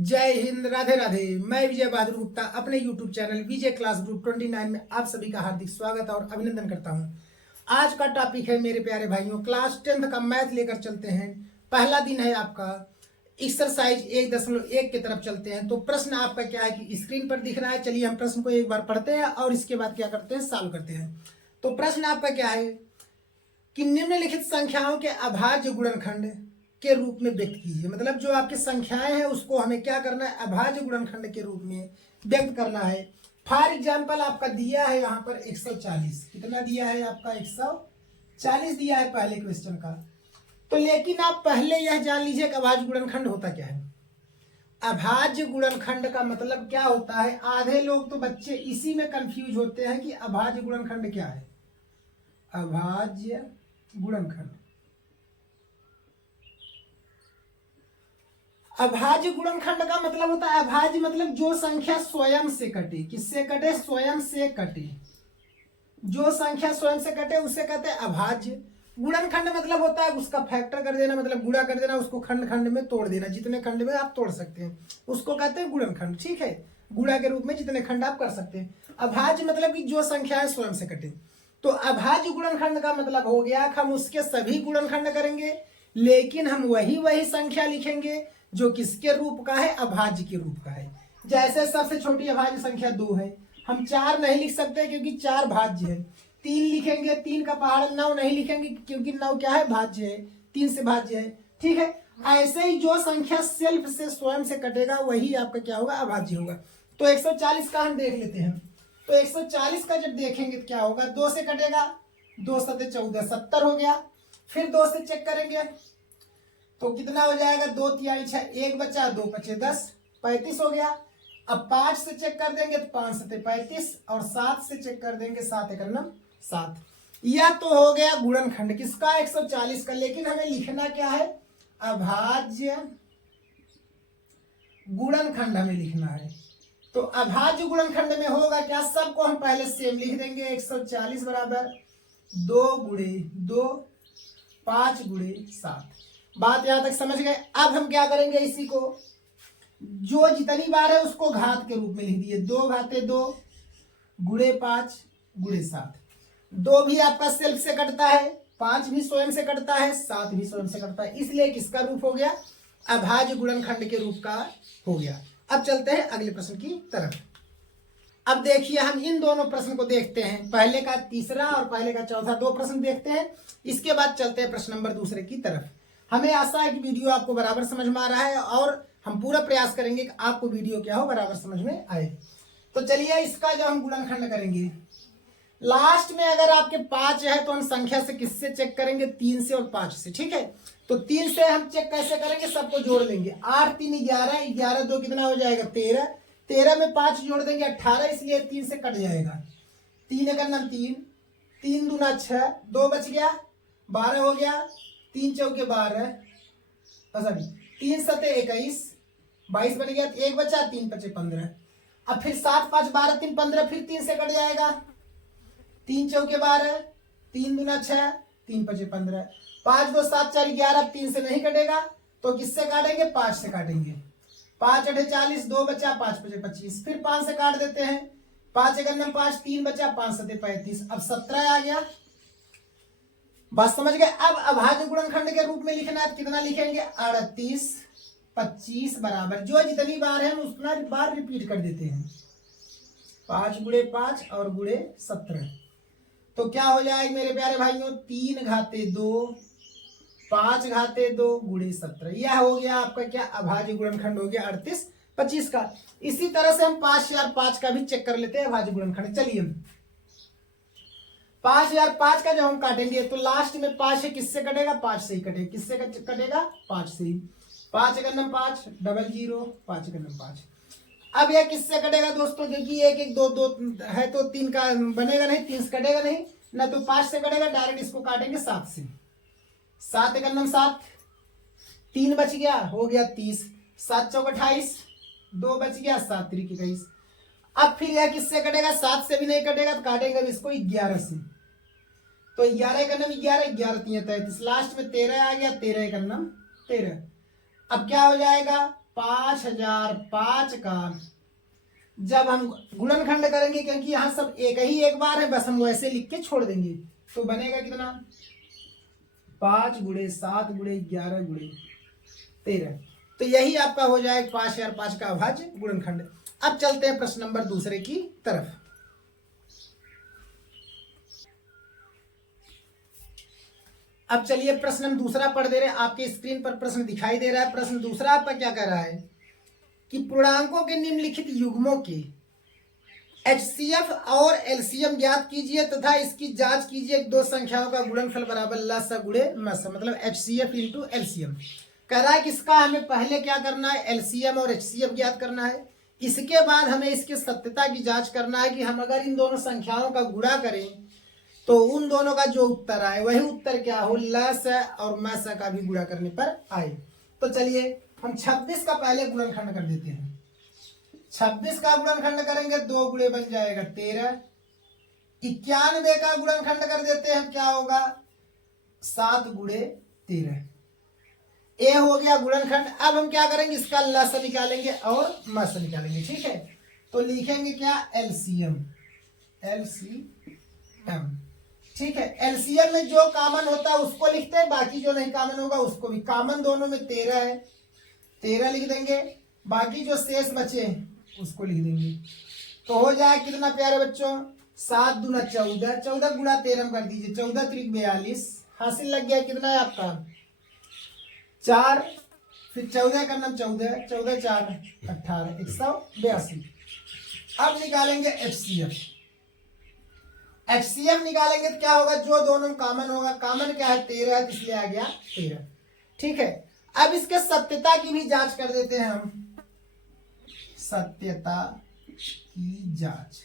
जय हिंद, राधे राधे। मैं विजय बहादुर गुप्ता अपने YouTube चैनल विजय क्लास ग्रुप 29 में आप सभी का हार्दिक स्वागत और अभिनंदन करता हूं। आज का टॉपिक है मेरे प्यारे भाइयों, क्लास 10th का मैथ लेकर चलते हैं। पहला दिन है आपका एक्सरसाइज 1.1 की तरफ चलते हैं। तो प्रश्न आपका क्या है कि स्क्रीन पर दिख रहा है। चलिए हम प्रश्न को एक बार पढ़ते हैं और इसके बाद क्या करते हैं, सॉल्व करते हैं। तो प्रश्न आपका क्या है कि निम्नलिखित संख्याओं के अभाज्य गुणनखंड के रूप में व्यक्त कीजिए। मतलब जो आपकी संख्याएं हैं उसको हमें क्या करना है, अभाज्य गुणनखंड के रूप में व्यक्त करना है। फॉर एग्जाम्पल आपका दिया है यहाँ पर 140। कितना दिया है आपका, 140 दिया है पहले क्वेश्चन का। तो लेकिन आप पहले यह जान लीजिए कि अभाज्य गुणनखंड होता क्या है। अभाज्य गुणनखंड का मतलब क्या होता है। आधे लोग तो बच्चे इसी में कंफ्यूज होते हैं कि अभाज्य गुणनखंड क्या है। अभाज्य गुणनखंड, अभाज्य गुणनखंड का मतलब होता है, अभाज्य मतलब जो संख्या स्वयं से कटे। किससे कटे, स्वयं से कटे। जो संख्या स्वयं से कटे उसे कहते हैं अभाज्य। गुणनखंड मतलब होता है उसका फैक्टर कर देना, मतलब गुणा कर देना, उसको खंड खंड में तोड़ देना। जितने खंड में आप तोड़ सकते हैं उसको कहते हैं गुणनखंड। ठीक है, गुणा के रूप में जितने खंड आप कर सकते हैं। अभाज्य मतलब कि जो संख्या है स्वयं से कटे। तो अभाज्य गुणनखंड का मतलब हो गया कि हम उसके सभी गुणनखंड करेंगे, लेकिन हम वही संख्या लिखेंगे जो किसके रूप का है, अभाज्य के रूप का है। जैसे सबसे छोटी अभाज्य संख्या 2 है, हम 4 नहीं लिख सकते क्योंकि 4 भाज्य है। 3 लिखेंगे, 3 का पहाड़ 9 नहीं लिखेंगे क्योंकि 9 क्या है, भाज्य है, 3 से भाज्य है। ठीक है, ऐसे ही जो संख्या सेल्फ से स्वयं से कटेगा वही आपका क्या होगा, अभाज्य होगा। तो 140 का हम देख लेते हैं। तो 140 का जब देखेंगे तो क्या होगा, 2 से कटेगा, 2 7 14 70 हो गया। फिर 2 से चेक करेंगे तो कितना हो जाएगा, 2 3 6, 1 बचा, 2 5 10, 35 हो गया। अब 5 से चेक कर देंगे तो 5 7 35 और 7 से चेक कर देंगे 7 1 9 7। यह तो हो गया गुणनखंड किसका, 140 का। लेकिन हमें लिखना क्या है, अभाज्य गुणनखंड हमें लिखना है। तो अभाज्य गुणनखंड में होगा क्या, सबको हम पहले सेम लिख देंगे। 140 बराबर 2 गुणे 2 5 गुणे 7। बात यहां तक समझ गए। अब हम क्या करेंगे, इसी को जो जितनी बार है उसको घात के रूप में लिख दिए। 2 घाते 2 गुणे 5 गुणे 7। 2 भी आपका सेल्फ से कटता है, 5 भी स्वयं से कटता है, 7 भी स्वयं से कटता है। इसलिए किसका रूप हो गया, अभाज्य गुणनखंड के रूप का हो गया। अब चलते हैं अगले प्रश्न की तरफ। अब देखिए हम इन दोनों प्रश्न को देखते हैं, पहले का तीसरा और पहले का चौथा, 2 प्रश्न देखते हैं। इसके बाद चलते हैं प्रश्न नंबर दूसरे की तरफ। हमें आशा है कि वीडियो आपको बराबर समझ में आ रहा है और हम पूरा प्रयास करेंगे कि आपको वीडियो क्या हो, बराबर समझ में आए। तो चलिए इसका जो हम गुणनखंड करेंगे, लास्ट में अगर आपके 5 है तो हम संख्या से किससे चेक करेंगे, 3 से और 5 से। ठीक है, तो 3 से हम चेक कैसे करेंगे, सबको जोड़ लेंगे। 8 3 11, 11 2 कितना हो जाएगा, 13। 13 में 5 जोड़ देंगे 18, इसलिए 3 से कट जाएगा। 3 1 9 3, 3 दूना 6, 2 बच गया, 12 हो गया। 3 चौके 12, सॉरी 3 7 21, 22 बन गया। 1 बचा, 3 5 15। अब फिर 7 5 12 3 15, फिर 3 से कट जाएगा। 3 चौके 12, 3 दूना 6, 3 5 15, 5 2 7 4 11। 3 से नहीं कटेगा तो किससे काटेंगे, 5 से काटेंगे। 5 8 40, 2 बचा, 5 5 25, फिर 5 से काट देते हैं। 5 1 9 5, 3 बचा, 5 7 35। अब 17 आ गया। बात समझ गए। अब अभाज्य गुणनखंड के रूप में लिखना है, कितना लिखेंगे, 38 25 बराबर जो जितनी बार है हम उतना बार रिपीट कर देते हैं। 5 गुणे 5 और गुणे 17। तो क्या हो जाएगा मेरे प्यारे भाइयों, 3 घाते 2 5 घाते 2 गुणे 17। यह हो गया आपका क्या, अभाज्य गुणनखंड हो गया 38 25 का। इसी तरह से हम 5005 का भी चेक कर लेते हैं अभाज्य गुणनखंड। चलिए 5005 का जब हम काटेंगे तो लास्ट में 5 है, किससे कटेगा, 5 से ही कटेगा। किससे कटेगा, 5 से ही। 5 1 9 5 00 5 1 9 5। अब यह किससे कटेगा दोस्तों, क्योंकि 1 1 2 2 है तो 3 का बनेगा नहीं, 3 से कटेगा नहीं ना, तो 5 से कटेगा। डायरेक्ट इसको काटेंगे 7 से। 7 1 9 7, 3 बच गया, हो गया 30। 7 चौक 28, 2 बच गया, 7 3 21। अब फिर यह किससे कटेगा, 7 से भी नहीं कटेगा तो काटेंगे इसको 11 से। तो 11 1 9 11, 11 3 33, लास्ट में 13 आ गया, 13 1 9 13। अब क्या हो जाएगा, 5005 का जब हम गुणनखंड करेंगे, क्योंकि यहाँ सब एक बार है, बस हम वैसे लिख के छोड़ देंगे, तो बनेगा कितना 5 गुणे 7 गुणे 11 गुणे 13। तो यही आपका हो जाएगा 5005 का अभाज्य गुणनखंड। अब चलते हैं प्रश्न नंबर दूसरे की तरफ। अब चलिए प्रश्न हम दूसरा पढ़ दे रहे हैं, आपके स्क्रीन पर प्रश्न दिखाई दे रहा है। प्रश्न दूसरा आपका क्या कह रहा है कि पूर्णांकों के निम्नलिखित युग्मों के HCF और LCM ज्ञात कीजिए तथा इसकी जांच कीजिए। दो संख्याओं का गुणनफल बराबर लसा गुणे मसा, मतलब HCF इंटू LCM। कह रहा है कि इसका हमें पहले क्या करना है, LCM और HCF ज्ञात करना है। इसके बाद हमें इसकी सत्यता की जांच करना है कि हम अगर इन दोनों संख्याओं का गुणा करें तो उन दोनों का जो उत्तर आए वही उत्तर क्या हो, लस और मस का भी गुणा करने पर आए। तो चलिए हम 26 का पहले गुणनखंड कर देते हैं। 26 का गुणनखंड करेंगे 2 गुणे बन जाएगा 13। 91 का गुणनखंड कर देते हैं, क्या होगा 7 गुणे 13। ए हो गया गुणनखंड। अब हम क्या करेंगे, इसका लस निकालेंगे और मस निकालेंगे। ठीक है, तो लिखेंगे क्या LCM। ठीक है, LCM में जो कॉमन होता है उसको लिखते हैं, बाकी जो नहीं कॉमन होगा उसको भी। कॉमन दोनों में 13 है, 13 लिख देंगे, बाकी जो शेष बचे उसको लिख देंगे। तो हो जाए कितना प्यारे बच्चों, 7 दूना 14, 14 गुणा 13 कर दीजिए, 14 त्रिक 42। हासिल लग गया कितना है आपका 4, फिर 14 का नाम 14, 14 4 18, 182। अब निकालेंगे HCF निकालेंगे तो क्या होगा, जो दोनों कॉमन होगा, कॉमन क्या है 13 है, इसलिए आ गया 13। ठीक है, अब इसके सत्यता की भी जांच कर देते हैं हम। सत्यता की जांच,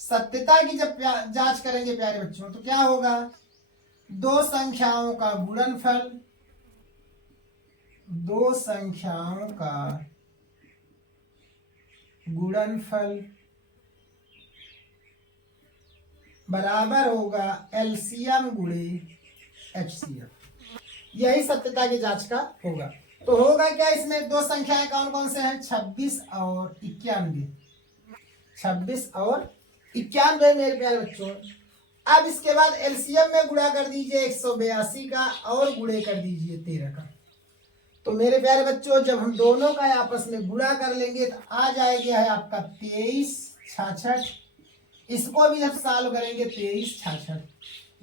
सत्यता की जब जांच करेंगे प्यारे बच्चों तो क्या होगा, दो संख्याओं का गुणनफल, दो संख्याओं का गुणनफल बराबर होगा LCM गुणे HCF। यही सत्यता की जांच का होगा। तो होगा क्या, इसमें दो संख्याएं कौन कौन से हैं, 26 और 91। 26 और 91 मेरे प्यारे बच्चों। अब इसके बाद LCM में गुणा कर दीजिए 182 का और गुणे कर दीजिए 13 का। तो मेरे प्यारे बच्चों जब हम दोनों का आपस में गुणा कर लेंगे तो आ जाएगा है आपका 23 66। इसको भी जब सॉल्व करेंगे 23 66।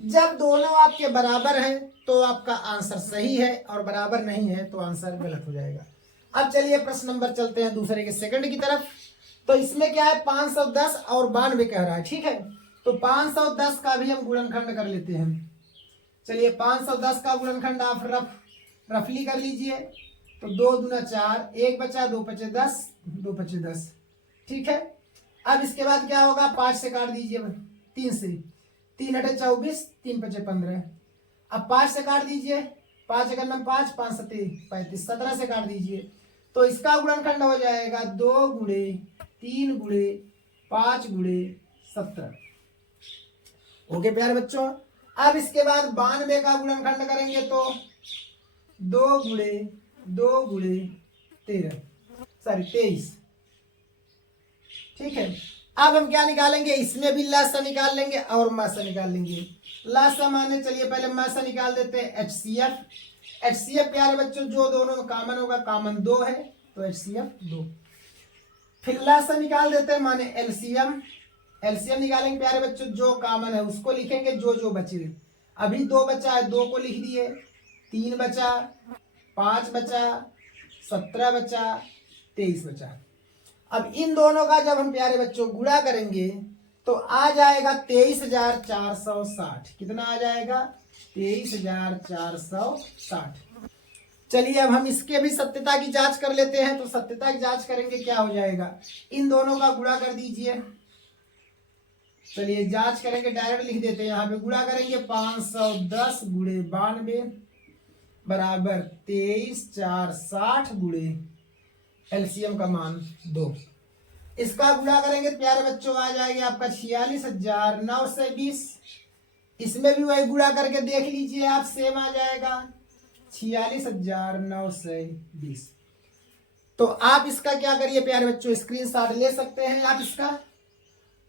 जब दोनों आपके बराबर हैं तो आपका आंसर सही है, और बराबर नहीं है तो आंसर गलत हो जाएगा। अब चलिए प्रश्न नंबर चलते हैं दूसरे के सेकंड की तरफ। तो इसमें क्या है, 510 और 92 कह रहा है। ठीक है, तो 510 का भी हम गुणनखंड कर लेते हैं। चलिए 510 का गुणनखंड आप रफली कर लीजिए। तो 2 दूना 4, 1 बचा, 2 पचे 10, 2 पचे 10। ठीक है, अब इसके बाद क्या होगा, 5 से काट दीजिए, 3 से, 3 हटे 24, 3 पचे 15। अब 5 से काट दीजिए, 5 का नाम 5, 5 सते 35, 17 से काट दीजिए। तो इसका गुणनखंड हो जाएगा 2 गुणे 3 गुणे 5 गुणे 17। ओके प्यारे बच्चों, अब इसके बाद 92 का गुणनखंड करेंगे तो 2 गुणे 23। ठीक है, अब हम क्या निकालेंगे, इसमें भी लसा निकाल लेंगे और मसा निकाल लेंगे। लसा माने चलिए पहले मसा निकाल देते हैं, HCF प्यारे बच्चों जो दोनों में कॉमन होगा, कॉमन 2 है तो HCF 2। फिर लसा निकाल देते हैं माने LCM निकालेंगे प्यारे बच्चों, जो कॉमन है उसको लिखेंगे, जो बचे। अभी 2 बचा है, 2 को लिख दिए, 3 बचा, 5 बचा, 17 बचा, 23 बचा। अब इन दोनों का जब हम प्यारे बच्चों गुणा करेंगे तो आ जाएगा 23,460। कितना आ जाएगा, 23,460। चलिए अब हम इसके भी सत्यता की जांच कर लेते हैं। तो सत्यता की जांच करेंगे, क्या हो जाएगा, इन दोनों का गुणा कर दीजिए। चलिए जांच करेंगे, डायरेक्ट लिख देते हैं, यहाँ पे गुणा करेंगे 510 गुणे 92 बराबर 23,460 गुणे LCM का मान 2। इसका गुणा करेंगे प्यारे बच्चों आ जाएगा आपका 46,920। इसमें भी वही गुणा करके देख लीजिए आप, सेम आ जाएगा 46,920। तो आप इसका क्या करिए प्यारे बच्चों, स्क्रीनशॉट ले सकते हैं आप इसका।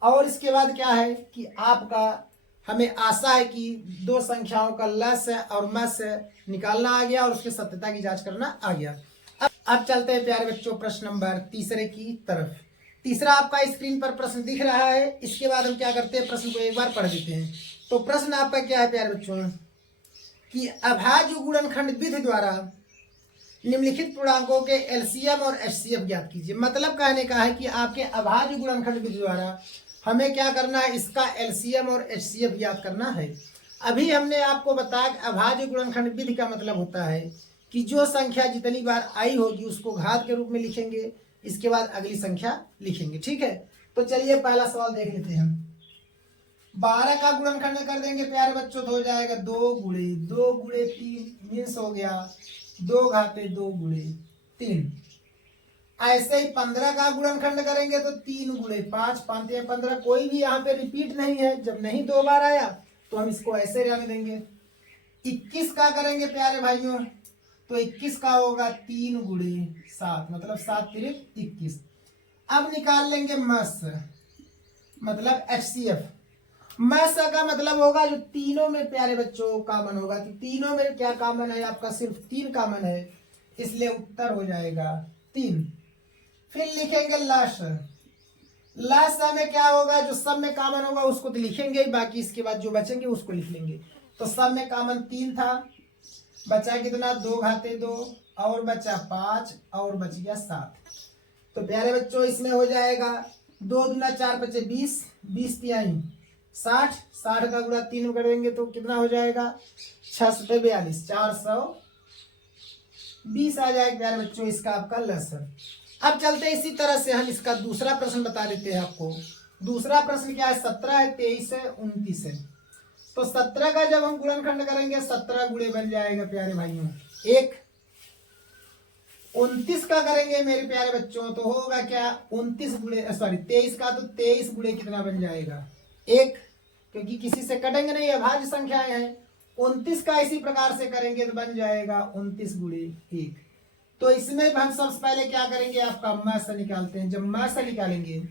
और इसके बाद क्या है कि आपका, हमें आशा है कि दो संख्याओं का लस और मस निकालना आ गया और उसकी सत्यता की जांच करना आ गया। अब चलते हैं प्यारे बच्चों प्रश्न नंबर तीसरे की तरफ। तीसरा आपका स्क्रीन पर प्रश्न दिख रहा है। इसके बाद हम क्या करते हैं, प्रश्न को एक बार पढ़ देते हैं। तो प्रश्न आपका क्या है प्यारे बच्चों कि अभाज्य गुणनखंड विधि द्वारा निम्नलिखित पूर्णांकों के एलसीएम और एचसीएफ ज्ञात कीजिए। मतलब कहने का है कि आपके अभाज्य गुणनखंड विधि द्वारा हमें क्या करना है, इसका एलसीएम और एचसीएफ ज्ञात करना है। अभी हमने आपको बताया कि अभाज्य गुणनखंड विधि का मतलब होता है कि जो संख्या जितनी बार आई होगी उसको घात के रूप में लिखेंगे, इसके बाद अगली संख्या लिखेंगे। ठीक है, तो चलिए पहला सवाल देख लेते हैं। 12 का गुणनखंड कर देंगे प्यारे बच्चों तो हो जाएगा 2 गुणे 3 मीन्स हो गया 2 घाते 2 गुणे 3। ऐसे ही 15 का गुणनखंड करेंगे तो 3 गुणे 5 5 15। कोई भी यहाँ पे रिपीट नहीं है, जब नहीं 2 बार आया तो हम इसको ऐसे रहने देंगे। 21 का करेंगे प्यारे भाइयों तो 21 का होगा 3 गुणे 7 मतलब 7 तिरिक 21। अब निकाल लेंगे मस मतलब एचसीएफ। मस का मतलब होगा जो तीनों में प्यारे बच्चों कॉमन होगा। तो तीनों में क्या कॉमन है आपका, सिर्फ 3 कॉमन है, इसलिए उत्तर हो जाएगा 3। फिर लिखेंगे लस। लस में क्या होगा, जो सब में कॉमन होगा उसको तो लिखेंगे, बाकी इसके बाद जो बचेंगे उसको लिख लेंगे। तो सब में कॉमन 3 था, बचा कितना 2 घाते 2 और बचा 5 और बच गया 7। तो प्यारे बच्चों इसमें हो जाएगा 2 दूना 4 बचे 20 20 तिहाई 60 60 का गुणा 3 करेंगे तो कितना हो जाएगा 6 सते 42 420 आ जाएगा प्यारे बच्चों इसका आपका लसन। अब चलते इसी तरह से हम इसका दूसरा प्रश्न बता देते हैं आपको। दूसरा प्रश्न क्या है, 17 है 23 है 29 है। तो 17 का जब हम गुणनखंड करेंगे 17 गुणे बन जाएगा प्यारे भाइयों 1। 29 का करेंगे मेरे प्यारे बच्चों तो होगा क्या 29 गुणे 23 का तो 23 गुणे कितना बन जाएगा 1, क्योंकि किसी से कटेंगे नहीं, अभाज्य संख्याएं हैं। 29 का इसी प्रकार से करेंगे तो बन जाएगा 29 गुणे 1। तो इसमें हम सबसे पहले क्या करेंगे, आपका मस निकालते हैं। जब मस निकालेंगे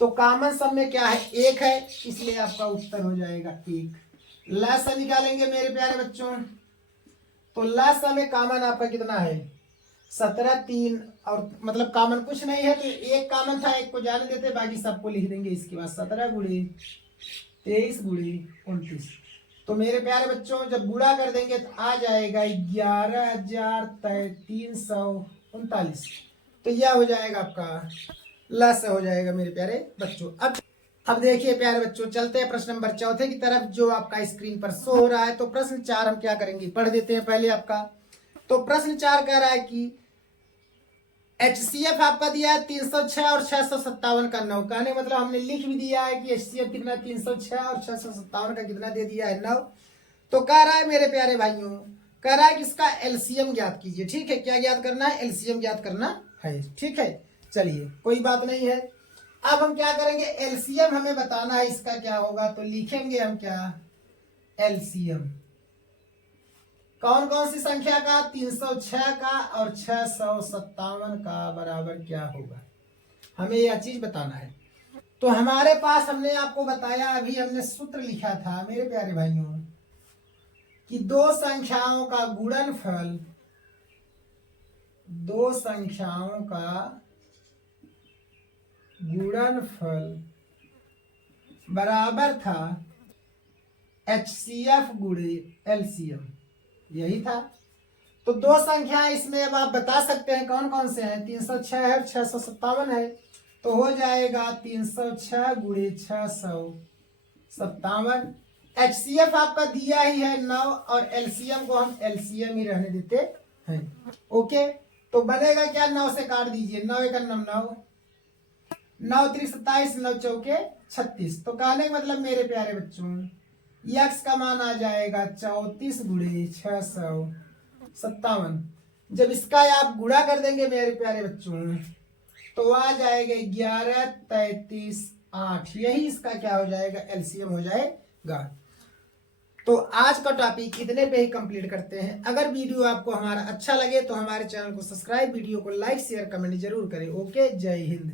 तो कॉमन सब में क्या है 1 है, इसलिए आपका उत्तर हो जाएगा 1। लस निकालेंगे मेरे प्यारे बच्चों तो लस में कॉमन आपका कितना है 17 3 और मतलब कॉमन कुछ नहीं है तो एक कॉमन था, एक को जाने देते, बाकी सबको लिख देंगे। इसके बाद 17 गुणे 23 गुणे 29। तो मेरे प्यारे बच्चों जब गुणा कर देंगे तो आ जाएगा 11,339। तो यह हो जाएगा आपका लस हो जाएगा मेरे प्यारे बच्चों। अब देखिए प्यारे बच्चों चलते हैं प्रश्न नंबर 4 की तरफ जो आपका स्क्रीन पर शो हो रहा है। तो प्रश्न 4 हम क्या करेंगे, पढ़ देते हैं पहले आपका। तो प्रश्न 4 कह रहा है कि एचसीएफ आपका दिया है 306 और 657 का 9। कहने मतलब हमने लिख भी दिया है कि एचसीएफ कितना 306 और 657 का कितना दे दिया है 9। तो कह रहा है मेरे प्यारे भाइयों, कह रहा है कि इसका एलसीएम ज्ञात कीजिए। ठीक है, क्या ज्ञात करना है, एलसीएम ज्ञात करना है। ठीक है, चलिए कोई बात नहीं है। अब हम क्या करेंगे, एलसीएम हमें बताना है इसका क्या होगा। तो लिखेंगे हम क्या एलसीएम कौन कौन सी संख्या का, 306 का और 657 का बराबर क्या होगा, हमें यह चीज बताना है। तो हमारे पास हमने आपको बताया, अभी हमने सूत्र लिखा था मेरे प्यारे भाइयों कि दो संख्याओं का गुणनफल, दो संख्याओं का गुणनफल बराबर था एचसीएफ गुणे एलसीएम, यही था। तो दो संख्याएं इसमें अब आप बता सकते हैं कौन कौन से हैं, 306 है और 657 है। तो हो जाएगा 306 गुणे 657। एचसीएफ आपका दिया ही है 9 और एलसीएम को हम एलसीएम ही रहने देते हैं। ओके, तो बनेगा क्या, 9 से काट दीजिए, 9 एक 9 9 9 3 27 9 चौके 36। तो कहने का मतलब मेरे प्यारे बच्चों यक्स का मान आ जाएगा 34 गुणे 657। जब इसका आप गुणा कर देंगे मेरे प्यारे बच्चों तो आ जाएगा 11 33 8। यही इसका क्या हो जाएगा, एलसीएम हो जाएगा। तो आज का टॉपिक इतने पे ही कंप्लीट करते हैं। अगर वीडियो आपको हमारा अच्छा लगे तो हमारे चैनल को सब्सक्राइब, वीडियो को लाइक शेयर कमेंट जरूर करें। ओके, जय हिंद।